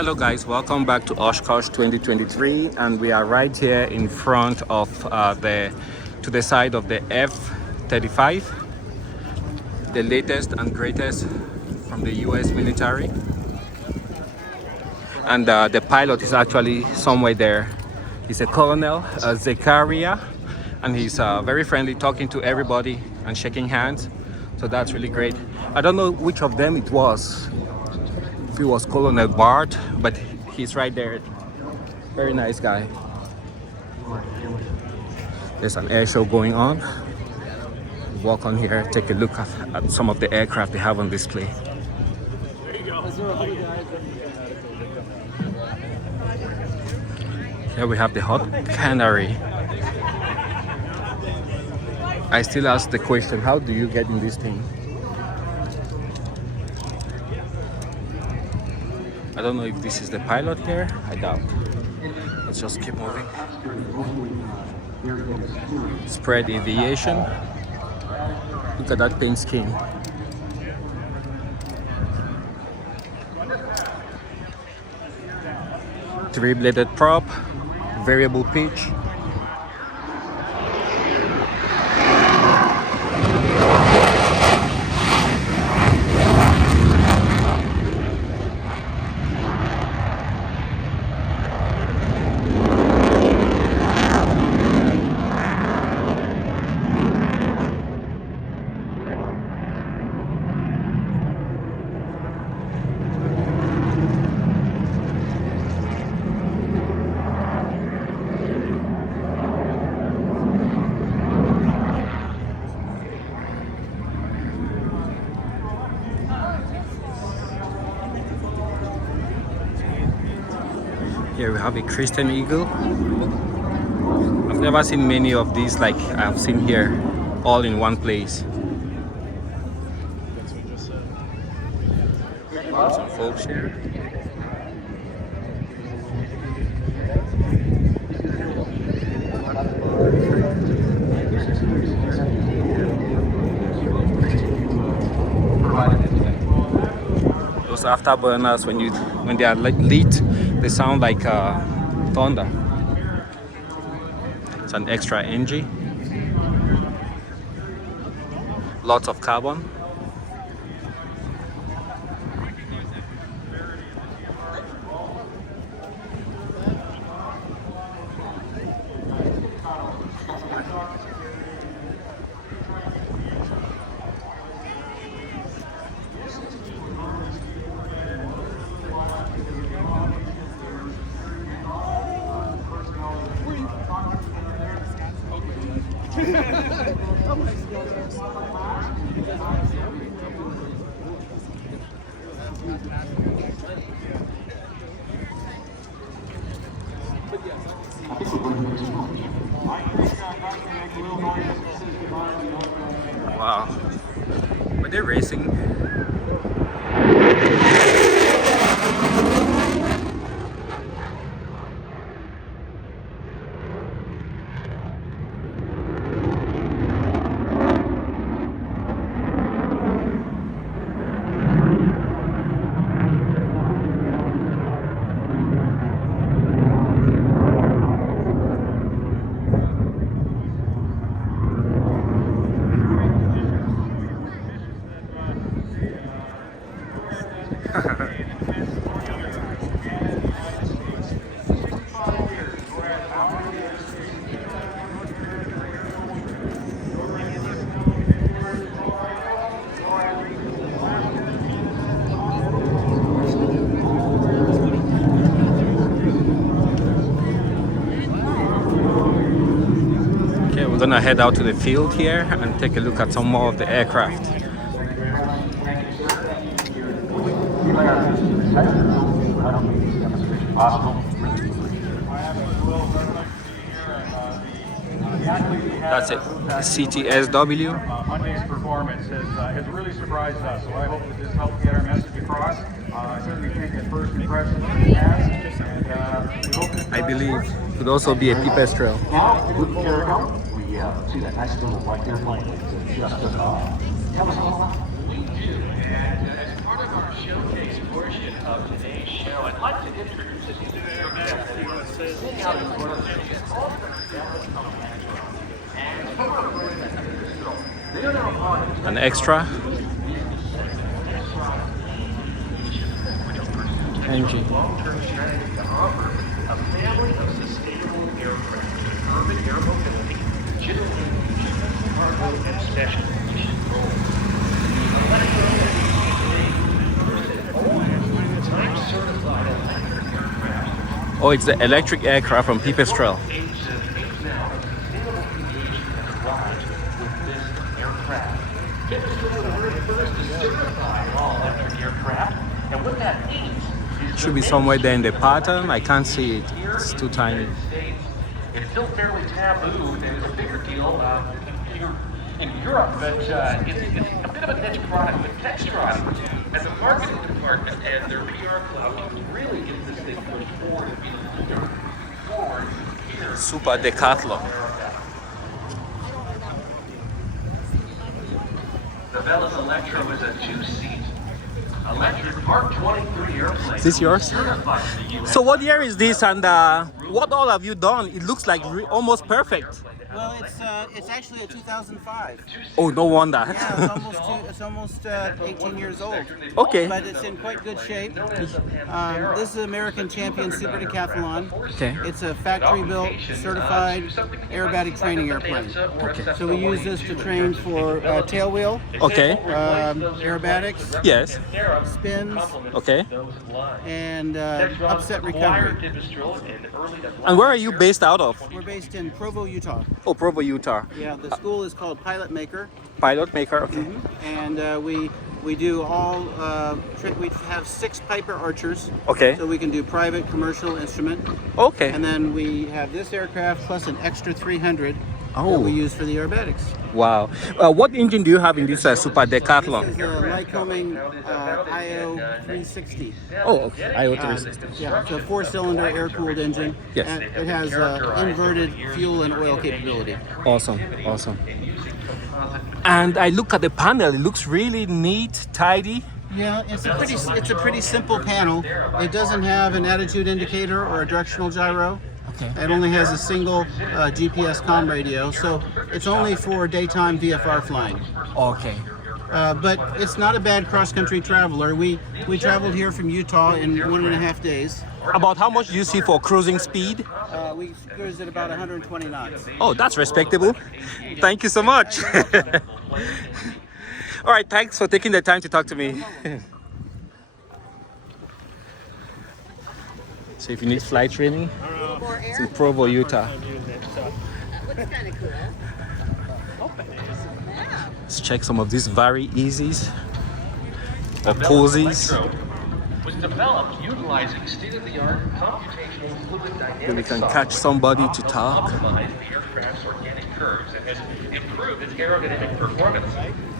Hello guys, welcome back to Oshkosh 2023, and we are right here in front of to the side of the F-35, the latest and greatest from the US military. And the pilot is actually somewhere there. He's a colonel, Zakaria, and he's very friendly, talking to everybody and shaking hands. So that's really great. I don't know which of them it was. If it was Colonel Bart, but he's right there. Very nice guy. There's an air show going on. Walk on here, take a look at some of the aircraft they have on display. There you go. Here we have the Hot Canary. I still ask the question, how do you get in this thing? I don't know if this is the pilot here. I doubt. Let's just keep moving. Spread aviation. Look at that paint scheme. Three-bladed prop, variable pitch. Here we have a Christian Eagle. I've never seen many of these like I've seen here, all in one place. Some folks here. Those afterburners, when they are lit, they sound like thunder. It's an extra engine. Lots of carbon. Wow, were they racing? We're gonna head out to the field here and take a look at some more of the aircraft. That's it, CTSW. Monday's performance has really surprised us, so I hope that this helps get our message across. I certainly think that first impression has, and we hope that I believe it could also be a Peepers trail. Now, Luke Jericho, we see that nice little white airplane that just took off. Tell us all about it. We do, and as part of our showcase portion of today's show. I'd like to introduce you to your guest. Sitting out in front of me is An extra engine. long-term strategy to offer a family of sustainable aircraft, urban air mobility, general aviation, cargo, and special mission roles. Time-certified electric aircraft. Oh, it's the electric aircraft from Pipistrel. Sustainable aviation has arrived with this aircraft. Pipistrel is the very first to certify all electric aircraft, and what that means Should be somewhere there in the pattern. I can't see it. It's too tiny. It's still fairly taboo, and it's a bigger deal here in Europe, but it's a bit of a niche product. But Textron, as a marketing department and their PR clout, can really get this thing pushed forward and be the leader forward here. Super Decathlon. The Velis Electro is a two-seat electric Mark 23 airplane. Is this yours? Certified in the US. So what year is this, and what all have you done? It looks like almost perfect. Well, it's actually a 2005. Oh, no wonder. Yeah, it's almost 18 years old. Okay. But it's in quite good shape. This is American Champion Super Decathlon. Okay. It's a factory-built, certified aerobatic training airplane. Okay. So we use this to train for tail wheel, Okay. aerobatics, Yes. spins, Okay. and upset recovery. And where are you based out of? We're based in Provo, Utah. Oh, Provo, Utah. Yeah, the school is called Pilot Maker. Pilot maker. Okay. And we do all we have 6 Piper Archers, Okay. so we can do private commercial instrument, Okay. and then we have this aircraft plus an extra 300 Oh. that we use for the aerobatics. Wow. What engine do you have in this Super Decathlon? This is a Lycoming IO 360. Oh, okay. IO360. Yeah, it's a 4-cylinder air-cooled engine. Yes. And it has inverted fuel and oil capability. Awesome. Awesome. And I look at the panel. It looks really neat, tidy. Yeah, it's a pretty simple panel. It doesn't have an attitude indicator or a directional gyro. Okay. It only has a single GPS comm radio, so it's only for daytime VFR flying. Okay. But it's not a bad cross-country traveler. We traveled here from Utah in 1.5 days. About how much do you see for cruising speed? We cruised at about 120 knots. Oh, that's respectable. Thank you so much. All right, thanks for taking the time to talk to me. So if you need flight training, it's in Provo, Utah. Looks kind of cool. Let's check some of these very easies, the cozies. Was developed utilizing state-of-the-art computational fluid dynamics. Then we can catch somebody to talk. Optimize the aircraft's organic curves and has improved its aerodynamic performance.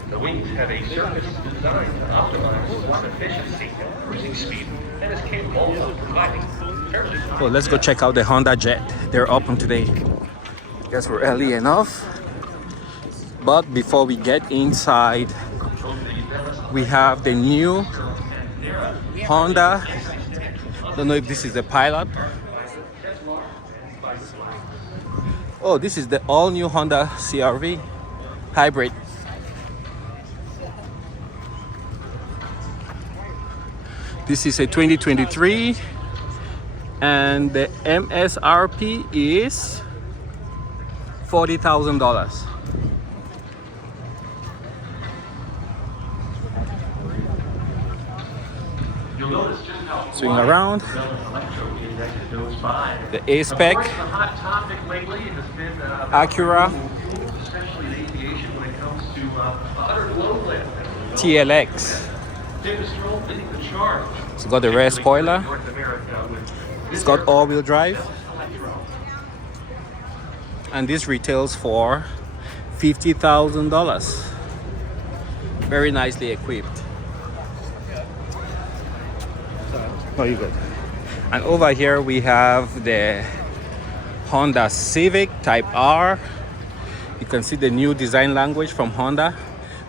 The wings have a surface designed to optimize flight efficiency and cruising speed and is capable of providing fairly So let's go check out the Honda Jet. They're open today. Guess we're early enough. But before we get inside, we have the new Honda. Don't know if this is the Pilot. Oh, this is the all-new Honda CR-V hybrid. This is a 2023 and the MSRP is $40,000. Swing around. The A-Spec, Acura, TLX. It's got the rear spoiler. It's got all-wheel drive. And this retails for $50,000. Very nicely equipped. Oh, you good. And over here we have the Honda Civic Type R. You can see the new design language from Honda,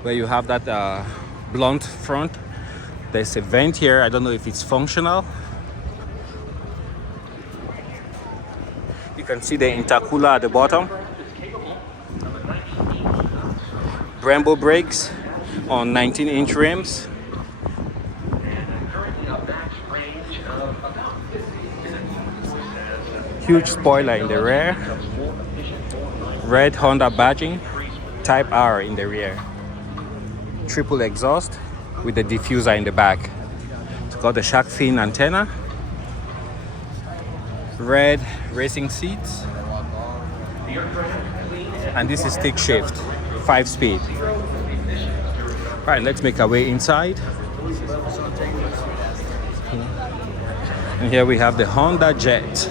where you have that blunt front There's a vent here. I don't know if it's functional. You can see the intercooler at the bottom. Brembo brakes on 19-inch rims. Huge spoiler in the rear. Red Honda badging. Type R in the rear. Triple exhaust with the diffuser in the back. It's got the shark fin antenna. Red racing seats. And this is stick shift, 5-speed. All right, let's make our way inside. And here we have the Honda Jet.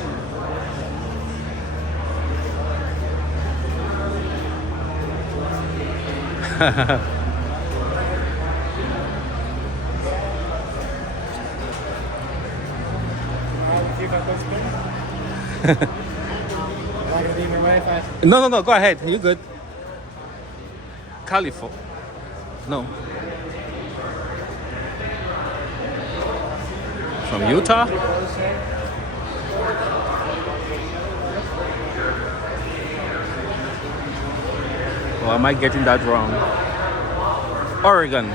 No, go ahead. You good. California. No. From Utah? Or am I getting that wrong? Oregon.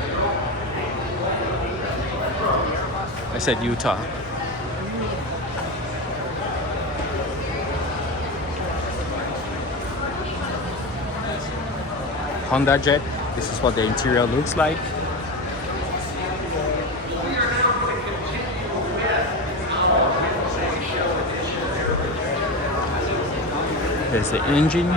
I said Utah. Honda Jet. This is what the interior looks like. There's the engine.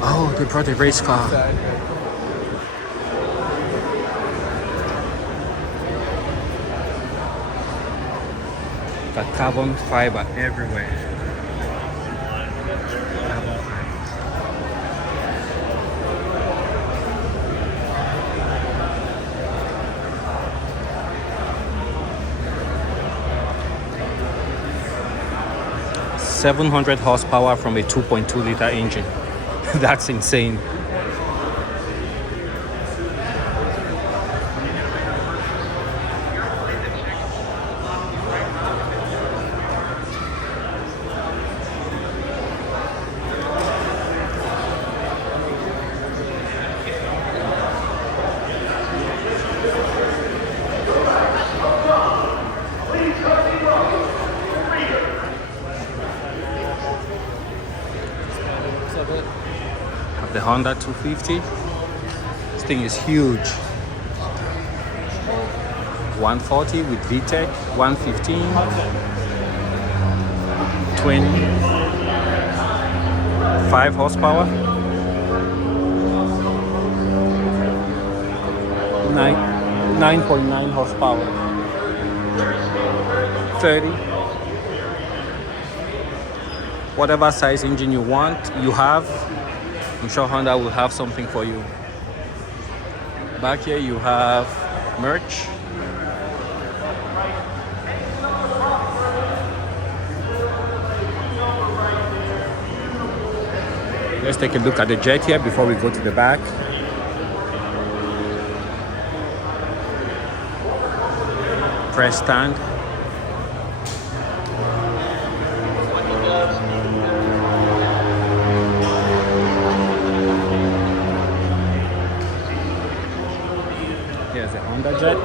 Oh, they brought a race car. Got carbon fiber everywhere. 700 horsepower from a 2.2 liter engine. That's insane. Have the Honda 250. This thing is huge. 140 with VTEC, 115, 25 horsepower, 9.9 horsepower, 30. Whatever size engine you want, you have. I'm sure Honda will have something for you. Back here you have merch. Let's take a look at the Jet here before we go to the back. Press stand. Here's the Honda Jet.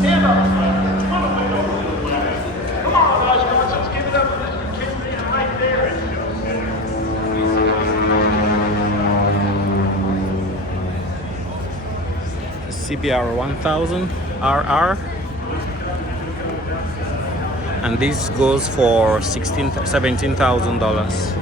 Stand up. Come on, Oshkosh, let's give it up for Mr. Champion right there. CBR 1000 RR, and this goes for $17,000.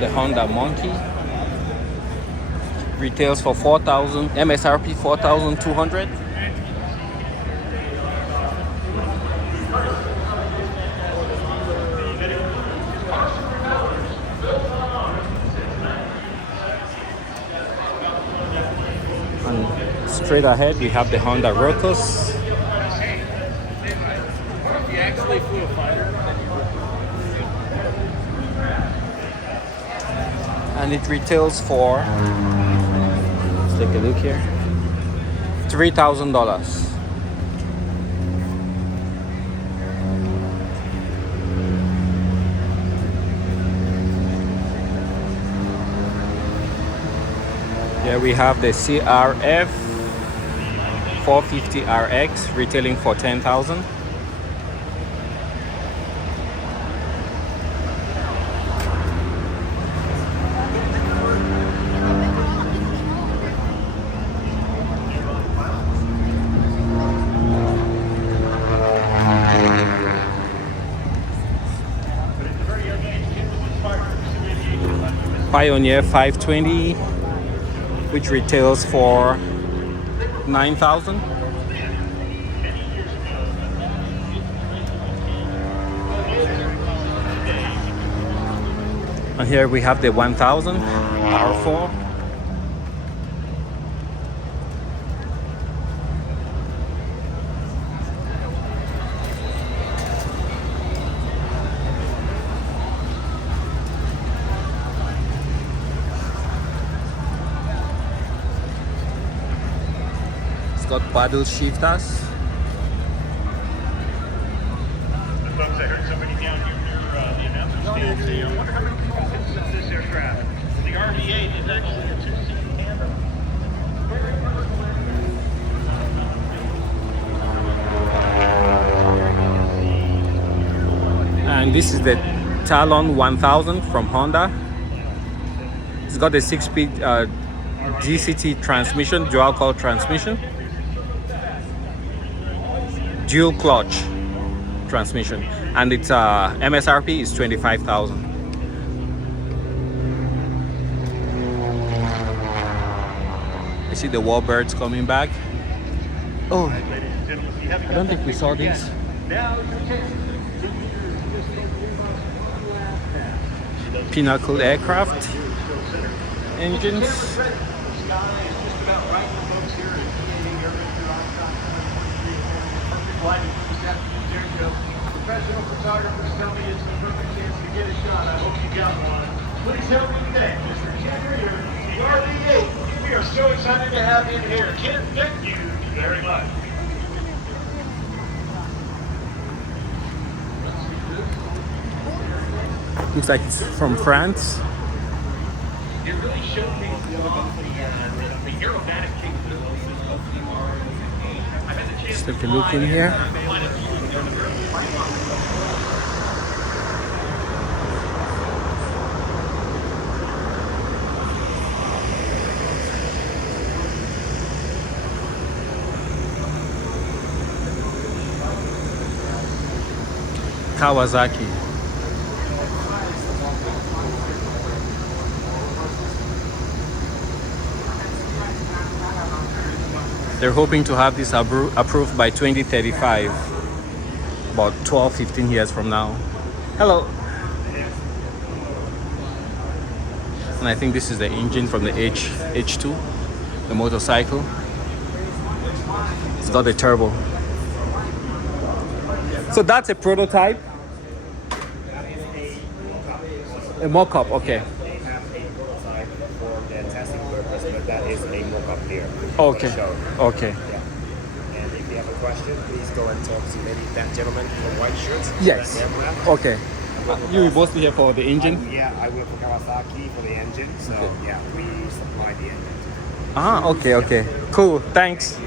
The Honda Monkey retails for 4,000, MSRP 4,200. And straight ahead we have the Honda Rotos. And it retails for, let's take a look here, $3,000. Here we have the CRF 450 RX retailing for $10,000. Pioneer 520, which retails for $9,000. And here we have the 1000 R4. Got paddle shifters. Folks, I heard somebody down here near the announcer stand say, I wonder how many people fits in this aircraft. The RV-8 is actually a two-seat tandem. And this is the Talon 1000 from Honda. It's got a 6-speed DCT transmission, dual coil transmission. Dual clutch transmission, and its MSRP is $25,000. I see the warbirds coming back. Oh, I don't think we saw these. Pinnacle aircraft engines. Professional photographers tell me it's the perfect chance to get a shot. I hope you got one. Please help me today, Mr. Junior, the RV-8. We are so excited to have you here. Ken, thank you very much. Looks like it's from France. It really showcased the aerobatic capabilities of the I've had the chance Let's take a look in here. Kawasaki. They're hoping to have this approved by 2035, about 12, 15 years from now. Hello. And I think this is the engine from the H2, the motorcycle. It's got a turbo. So that's a prototype? A mock-up, okay. They have a prototype for the testing purpose, but that is a mock-up here. Okay. For the show. Okay. Yeah. And if you have a question, please go and talk to maybe that gentleman from white shirt. Yes. That aircraft. Okay. You will mostly here for the engine? Yeah, I work for Kawasaki for the engine. So yeah, we supply the engine. Ah, okay, okay. Cool. Thanks.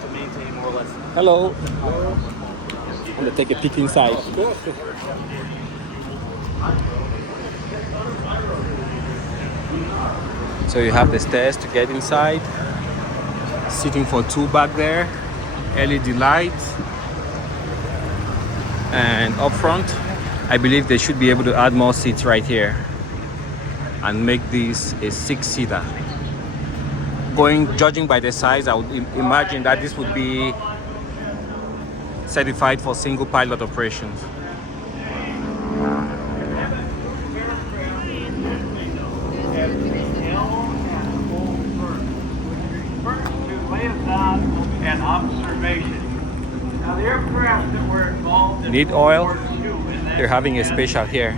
To maintain more or less. Hello. I'm gonna take a peek inside. So you have the stairs to get inside. Sitting for two back there. LED lights. And up front, I believe they should be able to add more seats right here and make this a 6-seater. Judging by the size, I would imagine that this would be certified for single pilot operations. And observation. Now the aircraft that were involved in Need oil? World War II and that They're having a special here.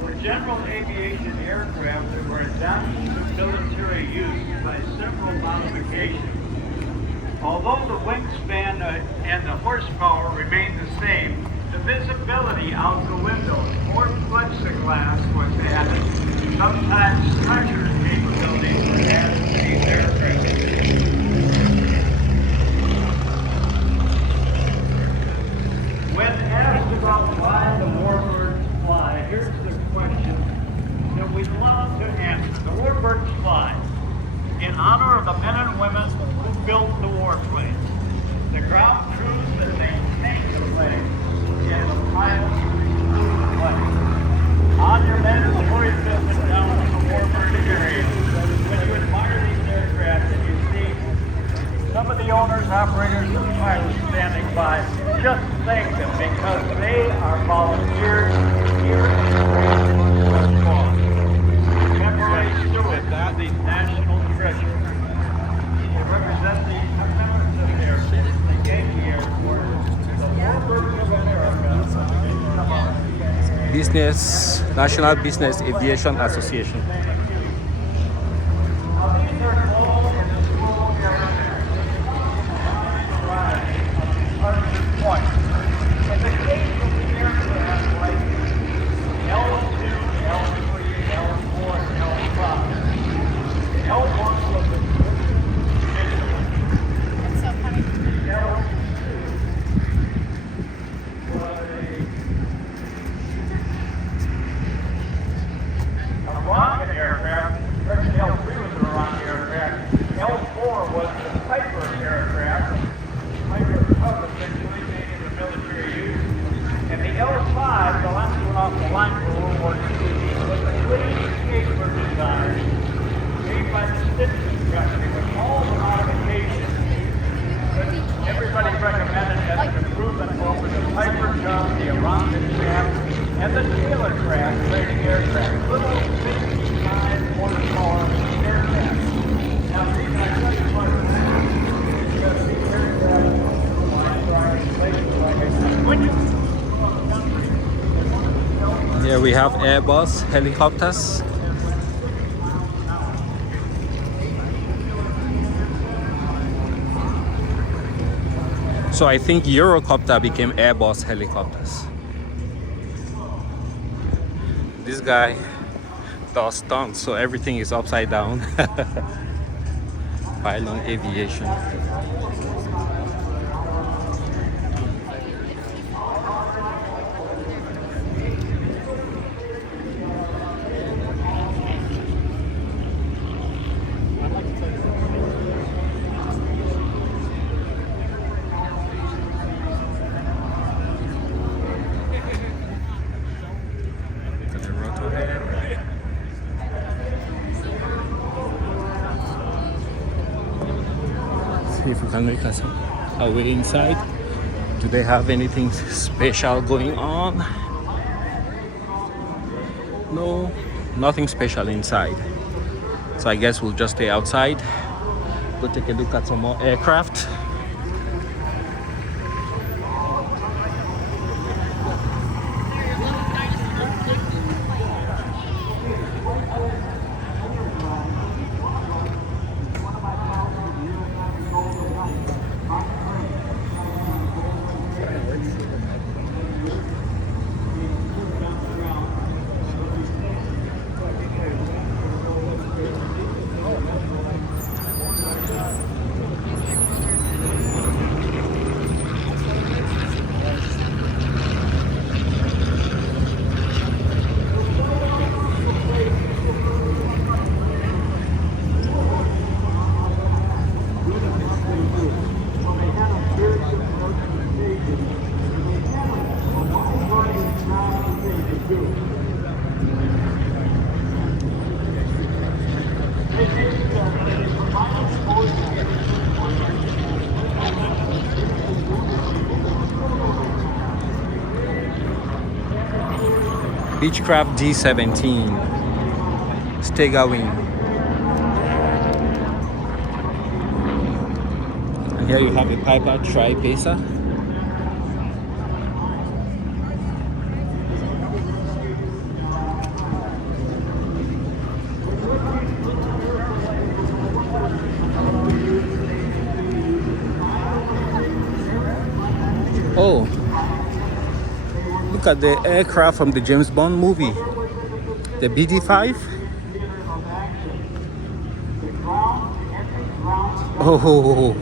were general aviation aircraft that were adapted to military use by several modifications. Although the wingspan and the horsepower remained the same, the visibility out the windows, more plexiglass was added. Sometimes pressure capabilities were added to these aircraft. When asked about why the warbirds fly, here's the question that we love to answer. The warbirds fly in honor of the men and women who built the warplane, the ground crews that maintain the plane, and the pilots who flew the plane. On your mandatory visit down to the warbird area, when you admire these aircraft and you see some of the owners, operators, and pilots standing by, just thank them because they are volunteers here in Oshkosh. Temporary stewards of these national treasures. They represent the members of their the Yankee Air Force, the Warbirds of America. National Business Aviation Association. And the tailor craft, training aircraft, little 55 horsepower aircraft. Now, these are just part of that, because these aircraft are places, like I said, when you Here we have Airbus helicopters. So I think Eurocopter became Airbus helicopters. This guy does stunts, so everything is upside down. Pylon aviation. if we can make us our way inside. Do they have anything special going on? No, nothing special inside. So I guess we'll just stay outside, go take a look at some more aircraft. Beechcraft D-17 Stega wing. And here you have a Piper Tri-Pacer. Oh, look at the aircraft from the James Bond movie, the BD-5. Oh,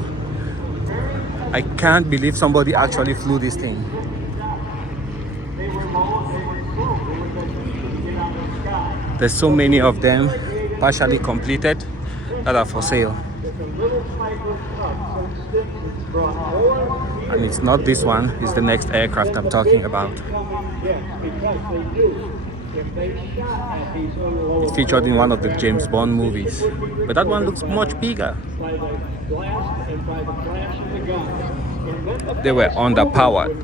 I can't believe somebody actually flew this thing. There's so many of them partially completed that are for sale. And it's not this one, it's the next aircraft I'm talking about. It featured in one of the James Bond movies, but that one looks much bigger. They were underpowered.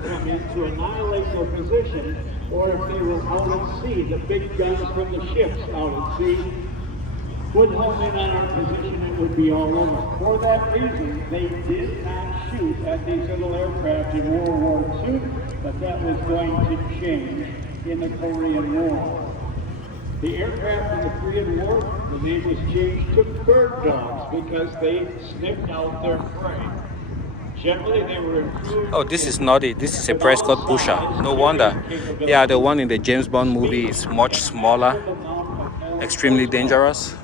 Or if they were out at sea, the big guns from the ships out at sea would home in on our position, it would be all over. For that reason, they did not shoot at these little aircraft in World War II, but that was going to change in the Korean War. The aircraft in the Korean War, the name was changed to bird dogs because they sniffed out their prey. Generally, they were improved. Oh, this is not it. This is a Prescott Pusher. No wonder. Yeah, the one in the James Bond movie is much smaller, extremely dangerous.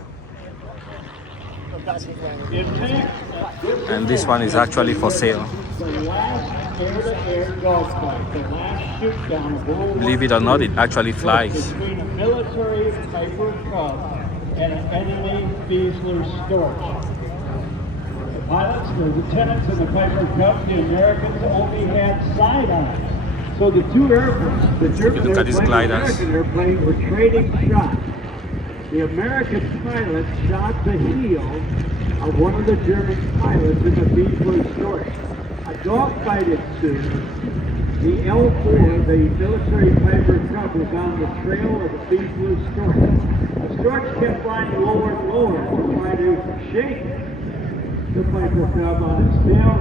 And this one is actually for sale. Believe it or not, it actually flies. Between a military Piper Cub and an enemy Fiesler Storch. The pilots, the lieutenants in the Piper Cub, the Americans only had side eyes. So the two airplanes, the German Look at these airplane and gliders. the American airplane, were trading shots. The American pilot shot the heel of one of the German pilots in the Fiesler Storch. A dogfight ensued. The L-4, the military Piper Cub, was on the trail of the Fiesler Storch. The Storch kept flying lower and lower to try to shake the Piper Cub on its tail,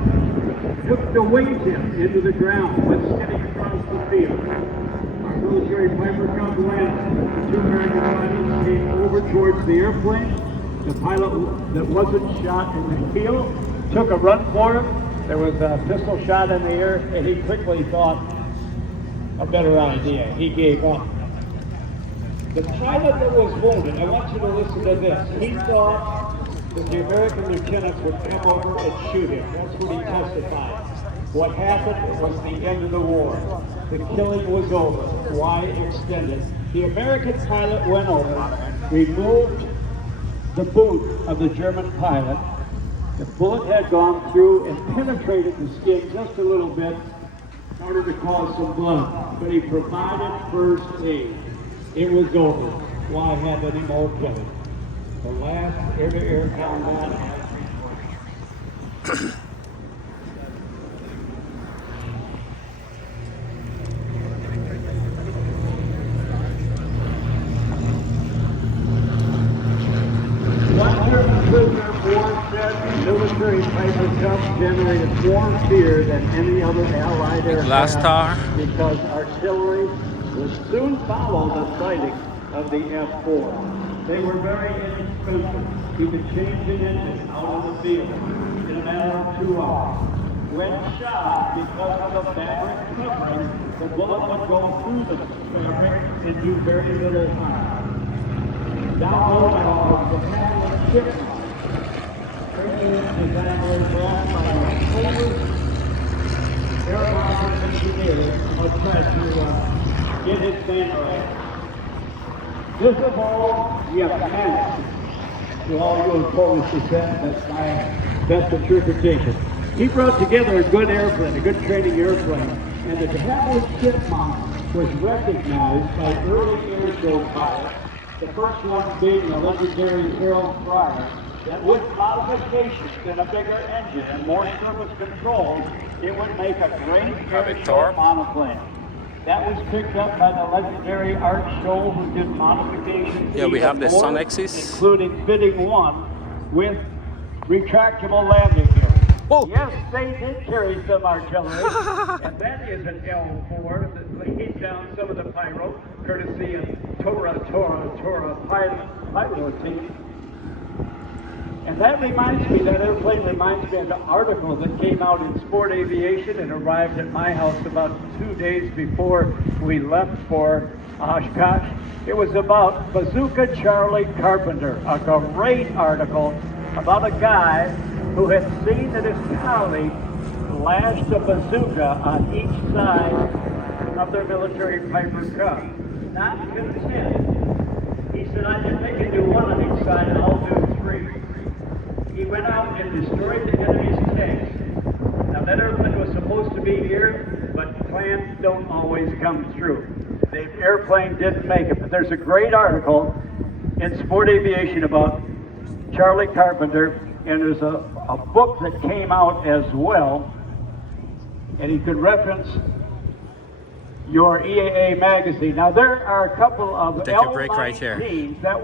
took the wave him into the ground, went skidding across the field. Our military Piper Cub landed. The two American pilots came over towards the airplane. The pilot that wasn't shot in the heel took a run for him. There was a pistol shot in the air, and he quickly thought a better idea. He gave up. The pilot that was wounded, I want you to listen to this. He thought that the American lieutenants would come over and shoot him. That's what he testified. What happened was the end of the war. The killing was over. Why extend it? The American pilot went over, removed the boot of the German pilot. The bullet had gone through and penetrated the skin just a little bit, started to cause some blood, but he provided first aid. It was over. Why have any more killing? The last air-to-air combat military Piper Cub generated more fear than any other Allied Glass aircraft tower. because artillery would soon follow the sighting of the F-4. They were very inexpensive. You could change an engine out in the field in a matter of 2 hours. When shot, because of the fabric covering, the bullet would go through the fabric and do very little harm. Down below the Catholic shipment. Design aircraft by Oshkosh aircraft engineers are trying to get his thing right. Visible yet panic to all you Polish descent, that's my best interpretation. He brought together a good airplane, a good training airplane, and the Catholic shipment was recognized by early air show pilots. The first one being the legendary Harold Fryer, that with modifications and a bigger engine and more surface control, it would make a great air show monoplane. That was picked up by the legendary Art Scholl, who did modifications. Yeah, we have the more, Sunexes. including fitting one with retractable landing gear. Whoa. Yes, they did carry some artillery, and that is an L4 that laid down some of the pyro, courtesy of Tora Pyro team. And that airplane reminds me of the article that came out in Sport Aviation and arrived at my house about 2 days before we left for Oshkosh. It was about Bazooka Charlie Carpenter, a great article about a guy who had seen that his colleague lashed a bazooka on each side of their military Piper Cub. Not content. He said, I think they can do one on each side and I'll do 3. He went out and destroyed the enemy's tanks. Now that airplane was supposed to be here, but plans don't always come through. The airplane didn't make it, but there's a great article in Sport Aviation about Charlie Carpenter, and there's a book that came out as well, and he could reference your EAA magazine. Now there are a couple of Take a break right here. L19s that